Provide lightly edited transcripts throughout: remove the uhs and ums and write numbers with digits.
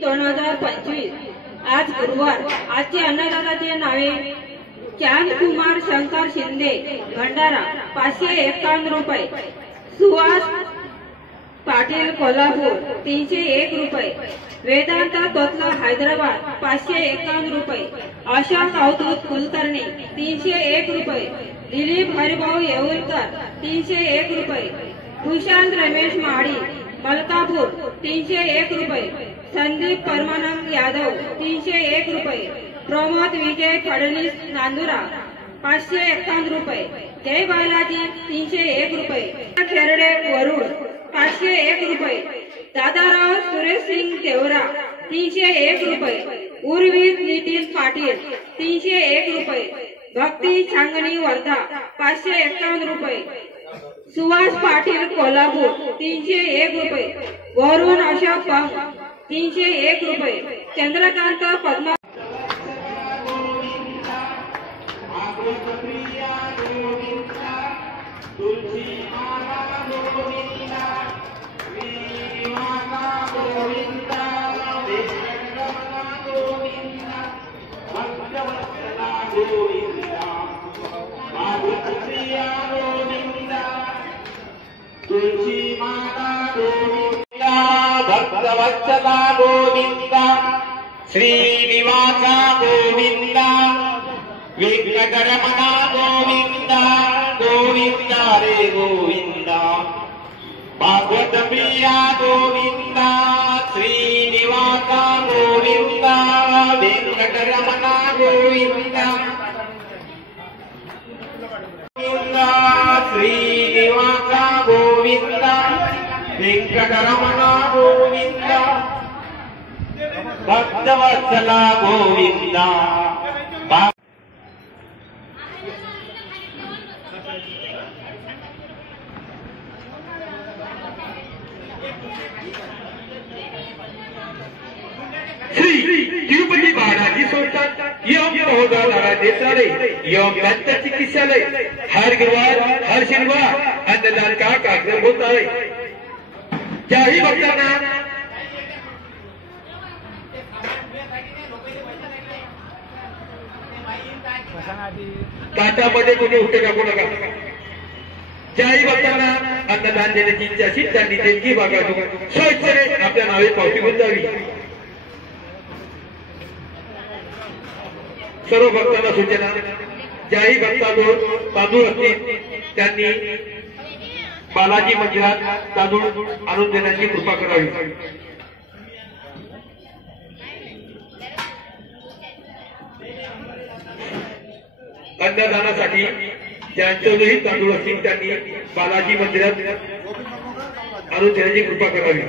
2025 आज गुरुवार। आजचे अन्नदात्याचे नावे चांद कुमार शंकर शिंदे भंडारा 551 रुपये, सुहास पाटील कोल्हापूर 301 रुपये, वेदांत तोतला हैदराबाद 551 रुपये, अशोक अवधूत कुलकर्णी 301 रुपये, दिलीप हरिभाऊ येऊरकर 301 रुपये, भूषण रमेश माडी मलकापूर 301 रुपये, संदीप परमानंद यादव 301 रुपये, प्रमोद विजय फडणीस नांदुरा 551 रुपये, जय बालाजी 301 रुपये, खेरडे वरुड 501 रुपये, दादाराव सुरेश सिंग देवरा 301 रुपये, उर्वित नितीन पाटील 301 रुपये, भक्ती छांगणी वर्धा 551 रुपये, सुहास पाटील कोल्हापूर 301 रुपये, वरुण अशोक पंग 301 रुपये, चंद्रकांत पद्मा भक्तवत्सला गोविंदा, श्रीनिवासा गोविंदा, विघ्नकरमणा गोविंदा, गोविंदा रे गोविंदा, भागवत प्रिया गोविंदा, श्रीनिवासा गोविंदा, विघ्नकरमणा गोविंदा, श्रीनिवासा गोविंदा, वेंकटरमणा गोविंदा, भक्तवत्सला गोविंदा। श्री तिरुपति बालाजी संस्थान एवं महोदय नारायण नेत्रालय एवं दंत चिकित्सालय हर गुरुवार हर शनिवार अन्नदान का कार्यक्रम होता है। ज्याही भक्तांना ताटामध्ये कोणी उठे टाकू नका। ज्याही भक्तांना अन्नदान देण्याची इच्छा असेल त्यांनी देणगी भागातून स्वेच्छेने आपल्या नावे पावती होऊन जावी। सर्व भक्तांना सूचना, ज्याही भक्ताजवळ तांदूळ असतील त्यांनी बालाजी मंदिरात तांदूळ आणून देण्याची कृपा करावी। अन्नदानासाठी ज्यांच्याजवळही तांदूळ असतील त्यांनी बालाजी मंदिरात आणून देण्याची कृपा करावी।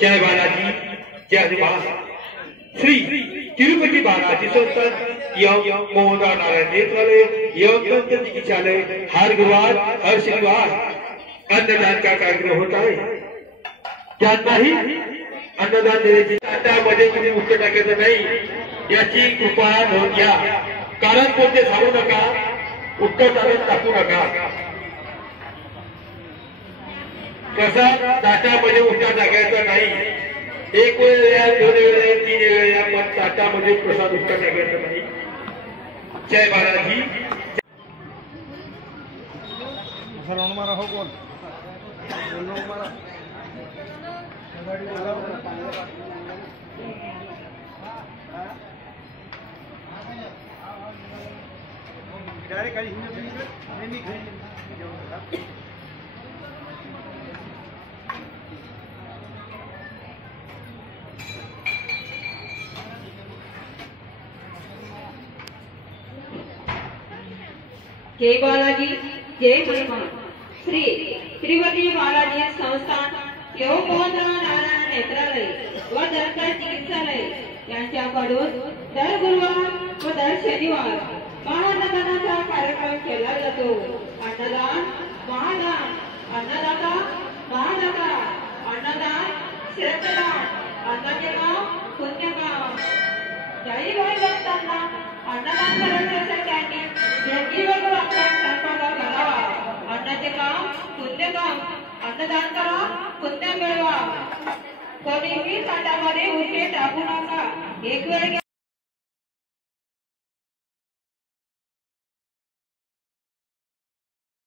जय बालाजी जय हनुमान। श्री तिरुपति बालाजी संस्थान एवं महोदय नारायण नेत्रालय एवं दंत चिकित्सालय हर गुरुवार हर शनिवार अन्नदान का कार्यक्रम होता है। ज्यांनाही अन्नदान देण्याची ताटामध्ये तुम्ही मुख्य टाकायचं नाही याची कृपा नोंद घ्या। कारण कोणते सांगू नका, उत्तर ताटात टाकू नका। कसा ताटामध्ये उठा टाकायचा नाही। एक वेळा दोन वेळा तीन वेळा पण ताटामध्ये प्रसाद उठा टाकायचा नाही। जय बालाजी। हो बोल जय बालाजी जय हनुमान। श्री तिरुपति बालाजी संस्थान एवं महोदय नारायण नेत्रालय व दंत चिकित्सालय यांच्याकडून दर गुरुवार व दर शनिवार महाअन्नदानाचा कार्यक्रम केला जातो। अन्नदान महादान, अन्नदाता महादाता, अन्नदान श्रेष्ठदान, अन्नाचे काम पुण्यकाम। ज्याही भाई भक्तांना अन्नदान करायचे असेल त्यांनी देणगी वगैरे स्वयंपाक करावा। अन्नाचे काम पुण्यकाम, अन्नदान करा पुण्य मिळवा. कोणीही ताटामध्ये उरके टाकू नका. एक वेळ